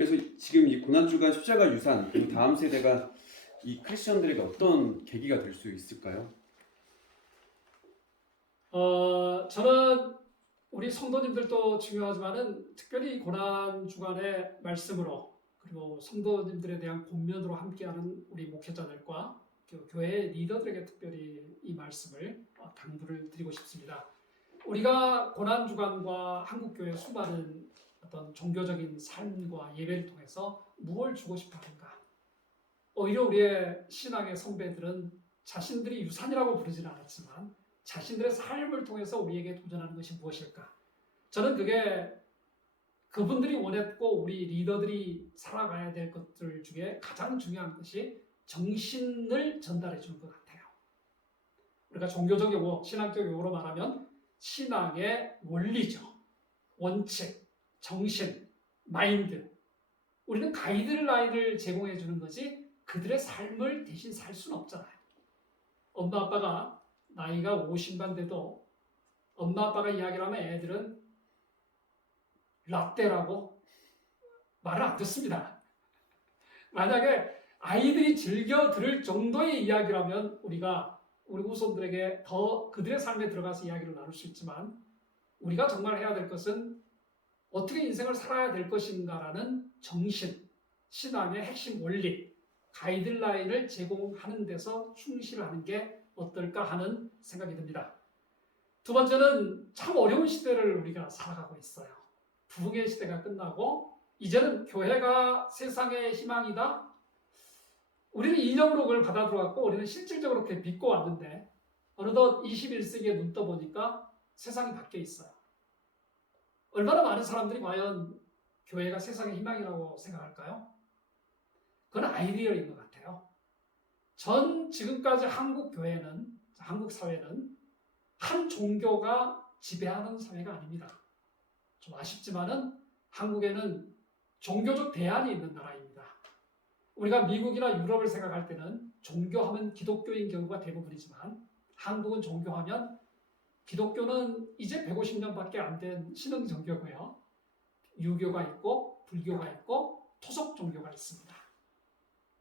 그래서 지금 이 고난주간 십자가 유산 그리고 다음 세대가 이 크리스천들에게 어떤 계기가 될 수 있을까요? 저는 우리 성도님들도 중요하지만은 특별히 고난 주간의 말씀으로 그리고 성도님들에 대한 권면으로 함께하는 우리 목회자들과 교회 리더들에게 특별히 이 말씀을 당부를 드리고 싶습니다. 우리가 고난 주간과 한국 교회 수많은 어떤 종교적인 삶과 예배를 통해서 무엇을 주고 싶어하는가? 오히려 우리의 신앙의 선배들은 자신들이 유산이라고 부르지는 않았지만 자신들의 삶을 통해서 우리에게 도전하는 것이 무엇일까? 저는 그게 그분들이 원했고 우리 리더들이 살아가야 될 것들 중에 가장 중요한 것이 정신을 전달해 주는 것 같아요. 우리가 종교적 용어, 신학적 용어로 말하면 신앙의 원리죠. 원칙, 정신, 마인드. 우리는 가이드라인을 제공해 주는 거지 그들의 삶을 대신 살 수는 없잖아요. 엄마 아빠가 나이가 50만 돼도 엄마 아빠가 이야기를 하면 애들은 라떼라고 말을 안 듣습니다. 만약에 아이들이 즐겨 들을 정도의 이야기라면 우리가 우리 후손들에게 더 그들의 삶에 들어가서 이야기를 나눌 수 있지만 우리가 정말 해야 될 것은 어떻게 인생을 살아야 될 것인가라는 정신, 신앙의 핵심 원리, 가이드라인을 제공하는 데서 충실을 하는 게 어떨까 하는 생각이 듭니다. 두 번째는 참 어려운 시대를 우리가 살아가고 있어요. 부흥의 시대가 끝나고 이제는 교회가 세상의 희망이다. 우리는 이념으로 그걸 받아들여갖고 우리는 실질적으로 그렇게 믿고 왔는데 어느덧 21세기에 눈 떠보니까 세상이 바뀌어 있어요. 얼마나 많은 사람들이 과연 교회가 세상의 희망이라고 생각할까요? 그건 아이디어인 것 같아요. 지금까지 한국 교회는, 한국 사회는 한 종교가 지배하는 사회가 아닙니다. 좀 아쉽지만은 한국에는 종교적 대안이 있는 나라입니다. 우리가 미국이나 유럽을 생각할 때는 종교하면 기독교인 경우가 대부분이지만 한국은 종교하면 기독교는 이제 150년밖에 안 된 신흥 종교고요. 유교가 있고 불교가 있고 토속 종교가 있습니다.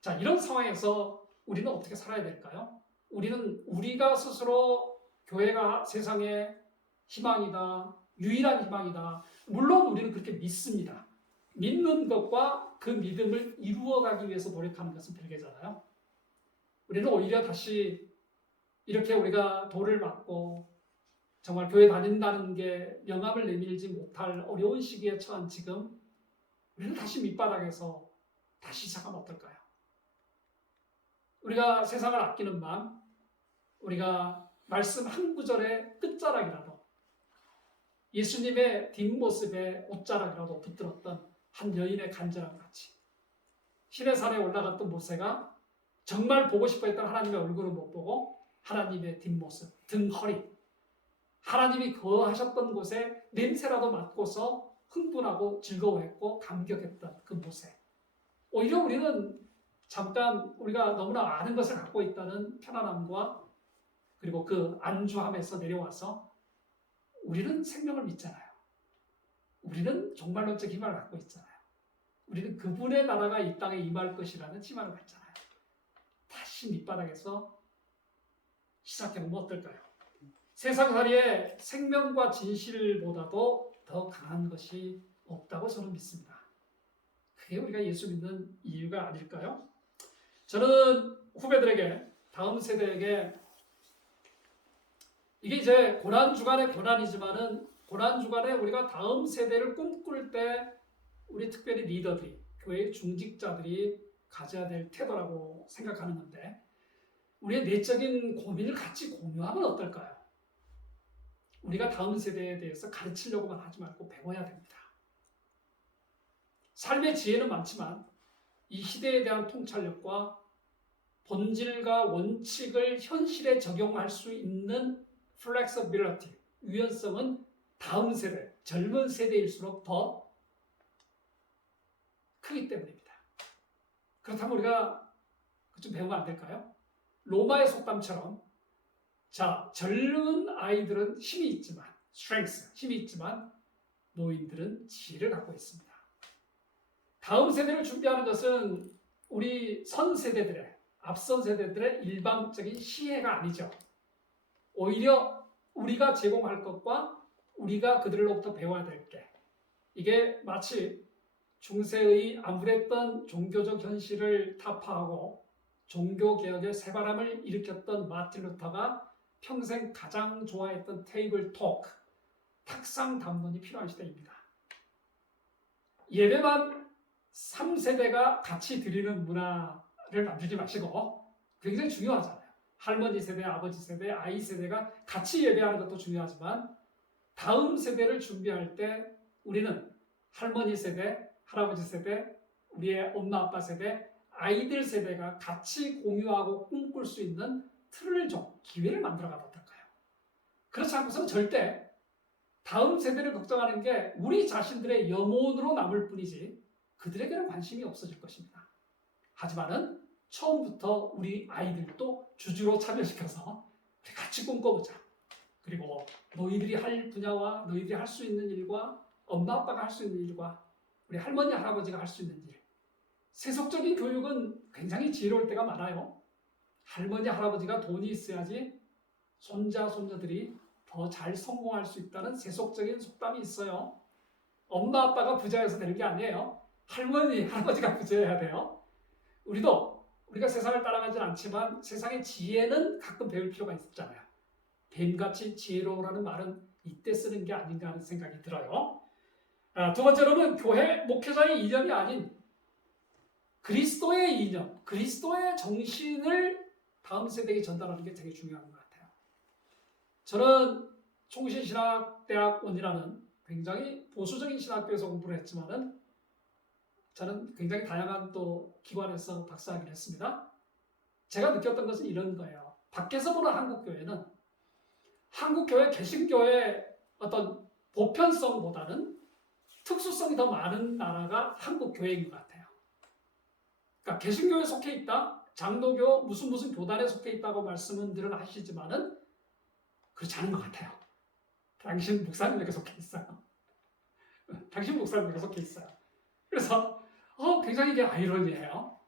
자, 이런 상황에서 우리는 어떻게 살아야 될까요? 우리는 우리가 스스로 교회가 세상의 희망이다, 유일한 희망이다. 물론 우리는 그렇게 믿습니다. 믿는 것과 그 믿음을 이루어가기 위해서 노력하는 것은 별개잖아요. 우리는 오히려 다시 이렇게 우리가 돌을 맞고 정말 교회 다닌다는 게 명함을 내밀지 못할 어려운 시기에 처한 지금 우리는 다시 밑바닥에서 다시 시작하면 어떨까요? 우리가 세상을 아끼는 마음, 우리가 말씀 한 구절의 끝자락이라도 예수님의 뒷모습에 옷자락이라도 붙들었던 한 여인의 간절함 같이 시내산에 올라갔던 모세가 정말 보고 싶어 했던 하나님의 얼굴을 못 보고 하나님의 뒷모습, 등허리, 하나님이 거하셨던 곳에 냄새라도 맡고서 흥분하고 즐거워했고 감격했던 그 모세. 오히려 우리는 잠깐 우리가 너무나 아는 것을 갖고 있다는 편안함과 그리고 그 안주함에서 내려와서 우리는 생명을 믿잖아요. 우리는 종말론적 희망을 갖고 있잖아요. 우리는 그분의 나라가 이 땅에 임할 것이라는 희망을 갖잖아요. 다시 밑바닥에서 시작해보면 어떨까요? 세상살이에 생명과 진실보다도 더 강한 것이 없다고 저는 믿습니다. 그게 우리가 예수 믿는 이유가 아닐까요? 저는 후배들에게, 다음 세대에게 이게 이제 고난주간의 고난이지만은 고난주간에 우리가 다음 세대를 꿈꿀 때 우리 특별히 리더들이, 교회의 중직자들이 가져야 될 태도라고 생각하는 건데 우리의 내적인 고민을 같이 공유하면 어떨까요? 우리가 다음 세대에 대해서 가르치려고만 하지 말고 배워야 됩니다. 삶의 지혜는 많지만 이 시대에 대한 통찰력과 본질과 원칙을 현실에 적용할 수 있는 flexibility, 유연성은 다음 세대, 젊은 세대일수록 더 크기 때문입니다. 그렇다면 우리가 좀 배우면 안 될까요? 로마의 속담처럼 자, 젊은 아이들은 힘이 있지만, strength, 힘이 있지만 노인들은 지혜를 갖고 있습니다. 다음 세대를 준비하는 것은 우리 선 세대들의, 앞선 세대들의 일방적인 시혜가 아니죠. 오히려 우리가 제공할 것과 우리가 그들로부터 배워야 될 게, 이게 마치 중세의 암울했던 종교적 현실을 타파하고 종교개혁의 새바람을 일으켰던 마틴 루터가 평생 가장 좋아했던 테이블 토크, 탁상 담론이 필요한 시대입니다. 예배만 3세대가 같이 드리는 문화를 만들지 마시고, 굉장히 중요하잖아요. 할머니 세대, 아버지 세대, 아이 세대가 같이 예배하는 것도 중요하지만 다음 세대를 준비할 때 우리는 할머니 세대, 할아버지 세대, 우리의 엄마 아빠 세대, 아이들 세대가 같이 공유하고 꿈꿀 수 있는 틀을 좀, 기회를 만들어가면 어떨까요? 그렇지 않고서는 절대 다음 세대를 걱정하는 게 우리 자신들의 염원으로 남을 뿐이지 그들에게는 관심이 없어질 것입니다. 하지만은 처음부터 우리 아이들도 주주로 참여시켜서 우리 같이 꿈꿔보자. 그리고 너희들이 할 분야와 너희들이 할 수 있는 일과 엄마 아빠가 할 수 있는 일과 우리 할머니 할아버지가 할 수 있는 일, 세속적인 교육은 굉장히 지혜로울 때가 많아요. 할머니 할아버지가 돈이 있어야지 손자 손녀들이 더 잘 성공할 수 있다는 세속적인 속담이 있어요. 엄마 아빠가 부자여서 되는 게 아니에요. 할머니 할아버지가 부자여야 돼요. 우리가 세상을 따라가진 않지만 세상의 지혜는 가끔 배울 필요가 있잖아요. 뱀같이 지혜로우라는 말은 이때 쓰는 게 아닌가 하는 생각이 들어요. 두 번째로는 교회 목회자의 이념이 아닌 그리스도의 이념, 그리스도의 정신을 다음 세대에게 전달하는 게 되게 중요한 것 같아요. 저는 총신신학대학원이라는 굉장히 보수적인 신학교에서 공부를 했지만은 저는 굉장히 다양한 또 기관에서 박사학위를 했습니다. 제가 느꼈던 것은 이런 거예요. 밖에서 보는 한국교회는 한국교회, 개신교의 어떤 보편성보다는 특수성이 더 많은 나라가 한국교회인 것 같아요. 그러니까 개신교에 속해 있다, 장로교 무슨 교단에 속해 있다고 말씀은 늘 하시지만은 그렇지 않은 것 같아요. 당신 목사님에게 속해 있어요. 당신 목사님에게 속해 있어요. 그래서 굉장히 이게 아이러니해요.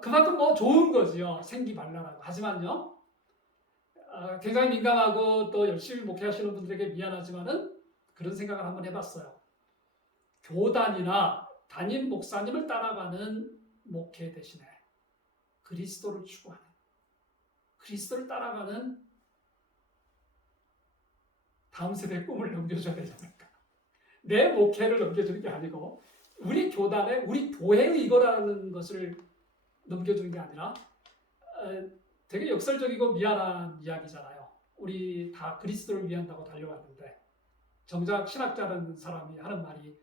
그만큼 뭐 좋은 거지요. 생기발랄하고. 하지만요, 굉장히 민감하고 또 열심히 목회하시는 분들에게 미안하지만은 그런 생각을 한번 해봤어요. 교단이나 담임 목사님을 따라가는 목회 대신에 그리스도를 추구하는, 그리스도를 따라가는 다음 세대의 꿈을 넘겨줘야 되지 않을까. 내 목회를 넘겨주는 게 아니고 우리 교단의, 우리 교회의 이거라는 것을 넘겨주는 게 아니라 되게 역설적이고 미안한 이야기잖아요. 우리 다 그리스도를 위한다고 달려왔는데 정작 신학자라는 사람이 하는 말이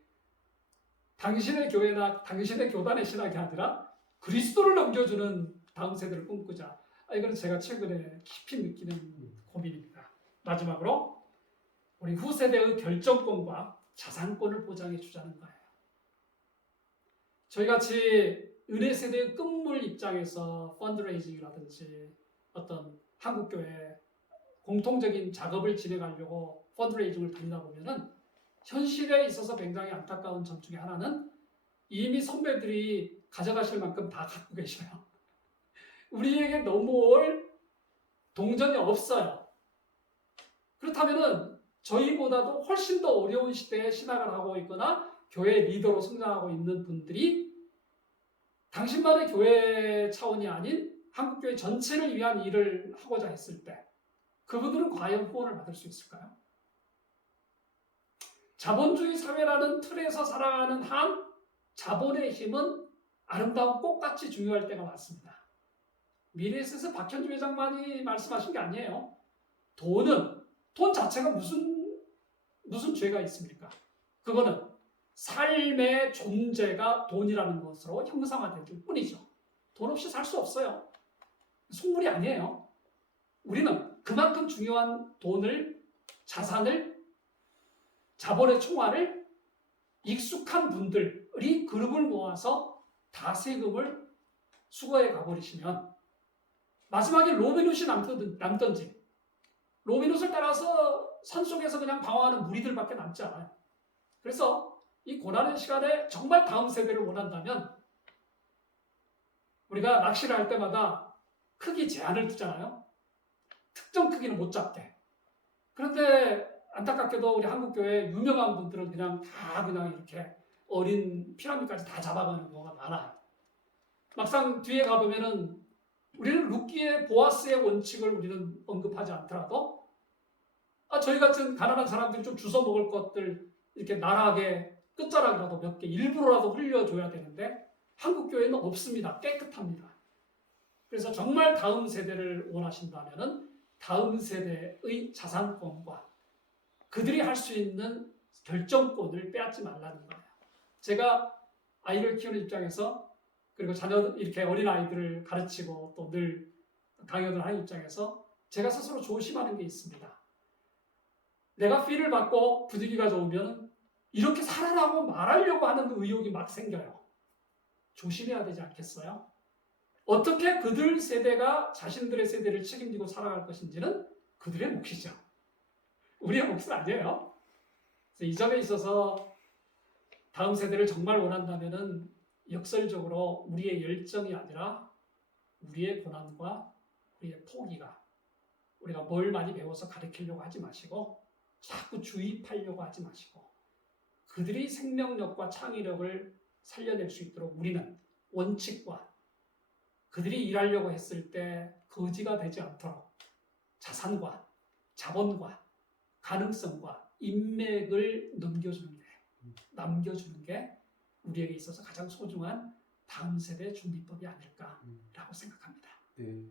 당신의 교회나 당신의 교단의 신학이 아니라 그리스도를 넘겨주는 다음 세대를 꿈꾸자. 이거는 제가 최근에 깊이 느끼는 고민입니다. 마지막으로 우리 후세대의 결정권과 자산권을 보장해 주자는 거예요. 저희같이 은혜 세대의 끝물 입장에서 펀드레이징이라든지 어떤 한국교회 공통적인 작업을 진행하려고 펀드레이징을 다니다 보면은 현실에 있어서 굉장히 안타까운 점 중에 하나는 이미 선배들이 가져가실 만큼 다 갖고 계셔요. 우리에게 넘어올 동전이 없어요. 그렇다면은 저희보다도 훨씬 더 어려운 시대에 신학을 하고 있거나 교회 리더로 성장하고 있는 분들이 당신만의 교회 차원이 아닌 한국교회 전체를 위한 일을 하고자 했을 때 그분들은 과연 후원을 받을 수 있을까요? 자본주의 사회라는 틀에서 살아가는 한 자본의 힘은 아름다운 꽃같이 중요할 때가 많습니다. 미래에셋에서 박현주 회장만이 말씀하신 게 아니에요. 돈 자체가 무슨 죄가 있습니까? 그거는 삶의 존재가 돈이라는 것으로 형상화된 뿐이죠. 돈 없이 살 수 없어요. 속물이 아니에요. 우리는 그만큼 중요한 돈을, 자산을, 자본의 총알을 익숙한 분들이 그룹을 모아서 다 세금을 수거해 가버리시면 마지막에 로빈훗이 남든지 로빈훗을 따라서 산속에서 그냥 방황하는 무리들밖에 남지 않아요. 그래서 이 고난의 시간에 정말 다음 세대를 원한다면 우리가 낚시를 할 때마다 크기 제한을 두잖아요. 특정 크기는 못 잡게. 그런데 안타깝게도 우리 한국교회 유명한 분들은 그냥 다 그냥 이렇게 어린 피라미드까지 다 잡아가는 경우가 많아요. 막상 뒤에 가보면은 우리는 룻기의 보아스의 원칙을 우리는 언급하지 않더라도 저희 같은 가난한 사람들이 좀 주워 먹을 것들 이렇게 나라하게 끝자락이라도 몇 개 일부러라도 흘려줘야 되는데 한국 교회는 없습니다. 깨끗합니다. 그래서 정말 다음 세대를 원하신다면은 다음 세대의 자산권과 그들이 할 수 있는 결정권을 빼앗지 말라는 거예요. 제가 아이를 키우는 입장에서 그리고 자녀 이렇게 어린 아이들을 가르치고 또 늘 강연을 하는 입장에서 제가 스스로 조심하는 게 있습니다. 내가 필을 받고 분위기가 좋으면 이렇게 살아라고 말하려고 하는 의욕이 막 생겨요. 조심해야 되지 않겠어요? 어떻게 그들 세대가 자신들의 세대를 책임지고 살아갈 것인지는 그들의 몫이죠. 우리의 몫은 아니에요. 그래서 이 점에 있어서 다음 세대를 정말 원한다면은 역설적으로 우리의 열정이 아니라 우리의 고난과 우리의 포기가 우리가 뭘 많이 배워서 가르치려고 하지 마시고 자꾸 주입하려고 하지 마시고 그들이 생명력과 창의력을 살려낼 수 있도록 우리는 원칙과 그들이 일하려고 했을 때 거지가 되지 않도록 자산과 자본과 가능성과 인맥을 남겨주는 게 우리에게 있어서 가장 소중한 다음 세대 준비법이 아닐까라고 생각합니다. 네.